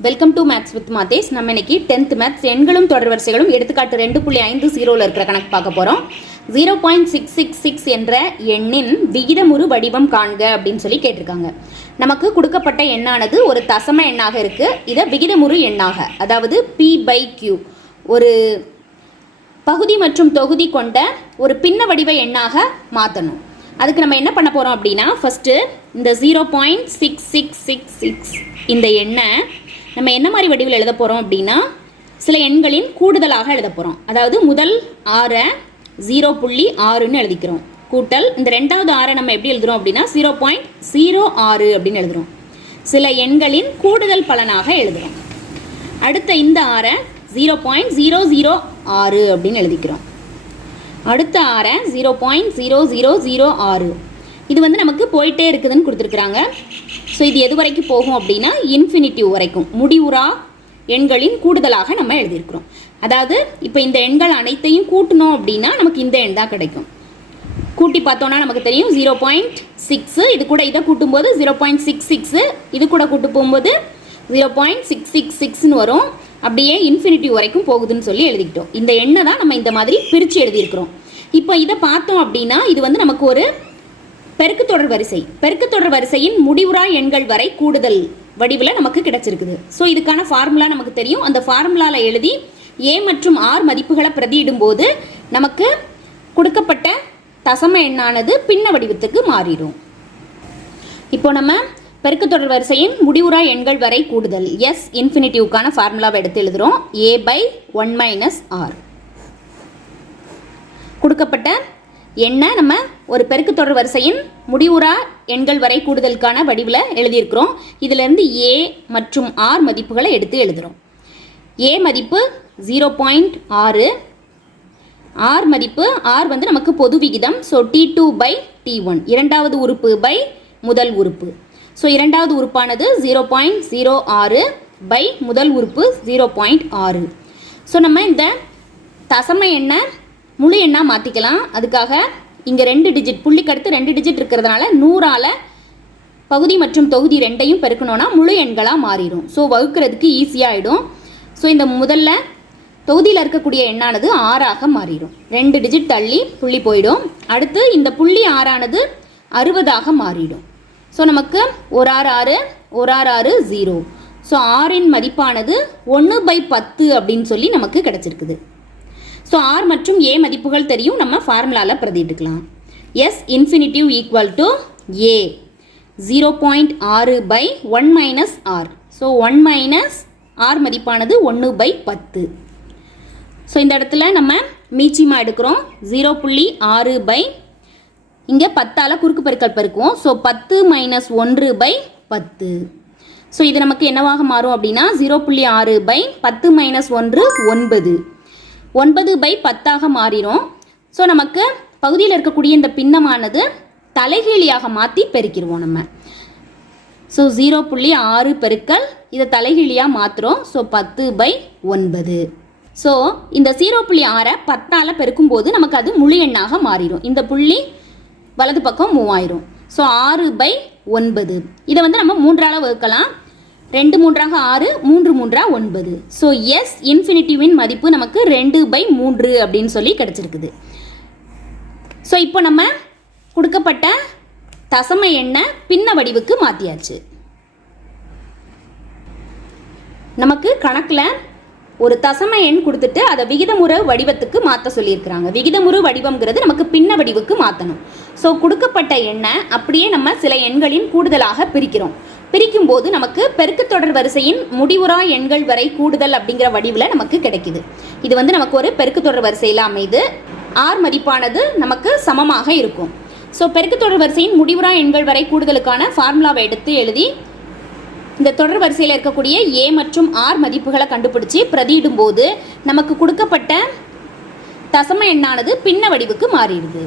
Welcome to maths with Mathes நம்ம இன்னைக்கு tenth maths எண்களும் தொடர் வரிசைகளும் எடுத்துக்காட்டு ரெண்டு புள்ளி ஐந்து ஜீரோவில் இருக்கிற கணக்கு பார்க்க போகிறோம் zero point six six six என்ற எண்ணின் விகிதமுறு வடிவம் காண்க அப்படின்னு சொல்லி கேட்டிருக்காங்க. நமக்கு கொடுக்கப்பட்ட எண்ணானது ஒரு தசம எண்ணாக இருக்குது இதை விகிதமுறு எண்ணாக அதாவது பி பை கியூ ஒரு பகுதி மற்றும் தொகுதி கொண்ட ஒரு பின்ன வடிவ எண்ணாக மாற்றணும் அதுக்கு நம்ம என்ன பண்ண போகிறோம் அப்படின்னா ஃபஸ்ட்டு இந்த zero point six six six six இந்த எண்ணை நம்ம என்ன மாதிரி வடிவில் எழுத போகிறோம் அப்படின்னா சில எண்களின் கூடுதலாக எழுத போகிறோம் அதாவது முதல் ஆறை ஜீரோ புள்ளி ஆறுன்னு எழுதிக்கிறோம். கூட்டல் இந்த ரெண்டாவது ஆறை நம்ம எப்படி எழுதுகிறோம் அப்படின்னா ஜீரோ பாயிண்ட் ஜீரோ ஆறு அப்படின்னு எழுதுகிறோம் சில எண்களின் கூடுதல் பலனாக எழுதுகிறோம் அடுத்த இந்த ஆறை ஜீரோ பாயிண்ட் ஜீரோ ஜீரோ ஆறு அப்படின்னு எழுதிக்கிறோம். அடுத்த ஆறை zero point zero zero zero ஆறு. இது வந்து நமக்கு போயிட்டே இருக்குதுன்னு கொடுத்துருக்குறாங்க. ஸோ இது எது வரைக்கும் போகும் அப்படின்னா இன்ஃபினிட்டிவ் வரைக்கும். முடிவுறா எண்களின் கூடுதலாக நம்ம எழுதியிருக்கிறோம். அதாவது இப்போ இந்த எண்கள் அனைத்தையும் கூட்டணும் அப்படின்னா நமக்கு இந்த எண் தான் கிடைக்கும். கூட்டி பார்த்தோன்னா நமக்கு தெரியும் ஜீரோ பாயிண்ட் சிக்ஸு இது கூட இதை கூட்டும்போது ஜீரோ பாயிண்ட் சிக்ஸ் சிக்ஸு இது கூட கூட்டு போகும்போது ஜீரோ பாயிண்ட் சிக்ஸ் சிக்ஸ் சிக்ஸ்னு வரும். அப்படியே இன்ஃபினிட்டி வரைக்கும் போகுதுன்னு சொல்லி எழுதிக்கிட்டோம். இந்த எண்ணை தான் நம்ம இந்த மாதிரி பிரித்து எழுதியிருக்கிறோம். இப்போ இதை பார்த்தோம் அப்படின்னா இது வந்து நமக்கு ஒரு பெருக்கு தொடர் வரிசை. பெருக்கு தொடர் வரிசையின் முடிவுறா எண்கள் வரை கூடுதல் வடிவில் நமக்கு கிடைச்சிருக்குது. ஸோ இதுக்கான ஃபார்முலா நமக்கு தெரியும். அந்த ஃபார்முலாவில் எழுதி ஏ மற்றும் ஆர் மதிப்புகளை பிரதியிடும்போது நமக்கு கொடுக்கப்பட்ட தசம எண்ணானது பின்ன வடிவத்துக்கு மாறிடும். இப்போ நம்ம பெருக்கு தொடர் வரிசையின் முடிவுறா எண்கள் வரை கூடுதல். எஸ் இன்ஃபினிட்டிவ்க்கான ஃபார்முலாவை எடுத்து எழுதுகிறோம் a by one minus r கொடுக்கப்பட்ட என்ன நம்ம ஒரு பெருக்கு தொடர் வரிசையின் முடிவுறா எண்கள் வரை கூடுதலுக்கான வடிவில் எழுதியிருக்கிறோம். இதிலிருந்து ஏ மற்றும் ஆர் மதிப்புகளை எடுத்து எழுதுகிறோம் ஏ மதிப்பு ஜீரோ பாயிண்ட் ஆறு. ஆர் மதிப்பு ஆர் வந்து நமக்கு பொது விகிதம். So t two by t one இரண்டாவது உறுப்பு பை முதல் உறுப்பு. ஸோ இரண்டாவது உறுப்பானது ஜீரோ பாயிண்ட் ஜீரோ ஆறு பை முதல் உறுப்பு ஜீரோ பாயிண்ட் ஆறு. ஸோ நம்ம இந்த தசம எண்ணை முழு எண்ணாக மாற்றிக்கலாம் அதுக்காக இங்கே ரெண்டு டிஜிட் புள்ளிக்கு அடுத்து ரெண்டு டிஜிட் இருக்கிறதுனால நூறால் பகுதி மற்றும் தொகுதி ரெண்டையும் பெருக்கணும்னா முழு எண்களாக மாறிடும். ஸோ வகுக்கிறதுக்கு ஈஸியாகிடும் ஸோ இந்த முதல்ல தொகுதியில் இருக்கக்கூடிய எண்ணானது ஆறாக மாறிடும். ரெண்டு டிஜிட் தள்ளி புள்ளி போயிடும். அடுத்து இந்த புள்ளி ஆறானது அறுபதாக மாறிடும். ஸோ நமக்கு ஒரு ஆறு ஆறு ஒரு ஆறு ஆறு ஜீரோ ஸோ ஆறின் மதிப்பானது ஒன்று பை பத்து அப்படின்னு சொல்லி நமக்கு கிடச்சிருக்குது. ஸோ ஆர் மற்றும் ஏ மதிப்புகள் தெரியும். நம்ம ஃபார்முலாவில் பிரதிட்டுக்கலாம் s infinitive equal to a zero point ஆறு by one minus r so one minus r மதிப்பானது ஒன்று பை பத்து. ஸோ இந்த இடத்துல நம்ம மீச்சிமா எடுக்கிறோம். ஜீரோ புள்ளி ஆறு பை இங்கே பத்தால் குறுக்கு பெருக்கல் பெருக்குவோம். ஸோ பத்து மைனஸ் ஒன்று பை பத்து. ஸோ இது நமக்கு என்னவாக மாறும் அப்படின்னா ஜீரோ புள்ளி ஆறு பை பத்து மைனஸ் ஒன்று ஒன்பது. ஒன்பது பை பத்தாக மாறிடும் ஸோ நமக்கு பகுதியில் இருக்கக்கூடிய இந்த பின்னமானது தலைகீழியாக மாற்றி பெருக்கிடுவோம் நம்ம. ஸோ ஜீரோ புள்ளி ஆறு பெருக்கல் இதை தலைகீழியாக மாற்றுறோம் ஸோ பத்து பை ஒன்பது. ஸோ இந்த ஜீரோ புள்ளி ஆறை பத்தால் பெருக்கும்போது நமக்கு அது முழு எண்ணாக மாறிடும். இந்த புள்ளி வலது பக்கம் மூவாயிரும் ஸோ ஆறு பை ஒன்பது. இதை வந்து நம்ம மூன்றால் வகுக்கலாம். ரெண்டு மூன்றாக ஆறு மூன்று மூன்றா ஒன்பது. ஸோ எஸ் இன்ஃபினிட்டிவின் மதிப்பு நமக்கு ரெண்டு பை மூன்று அப்படின்னு சொல்லி கிடச்சிருக்குது. ஸோ இப்போ நம்ம கொடுக்கப்பட்ட தசம எண்ணை பின்ன வடிவுக்கு மாற்றியாச்சு நமக்கு கணக்கில் ஒரு தசம எண் கொடுத்துட்டு அதை விகிதமுறு வடிவத்துக்கு மாற்ற சொல்லியிருக்கிறாங்க. விகிதமுறு வடிவம்ங்கிறது நமக்கு பின்ன வடிவுக்கு மாற்றணும் ஸோ கொடுக்கப்பட்ட எண்ணை அப்படியே நம்ம சில எண்களின் கூடுதலாக பிரிக்கிறோம். பிரிக்கும் போது நமக்கு பெருக்குத்தொடர் வரிசையின் முடிவுறா எண்கள் வரை கூடுதல் அப்படிங்கிற வடிவில் நமக்கு கிடைக்குது. இது வந்து நமக்கு ஒரு பெருக்குத்தொடர் வரிசையில் அமைது. ஆர் மதிப்பானது நமக்கு சமமாக இருக்கும். ஸோ பெருக்குத்தொடர் வரிசையின் முடிவுறா எண்கள் வரை கூடுதலுக்கான ஃபார்முலாவை எடுத்து எழுதி இந்த தொடர் வரிசையில் இருக்கக்கூடிய ஏ மற்றும் ஆர் மதிப்புகளை கண்டுபிடிச்சி பிரதியிடும் போது நமக்கு கொடுக்கப்பட்ட தசம எண்ணானது பின்ன வடிவுக்கு மாறிடுது.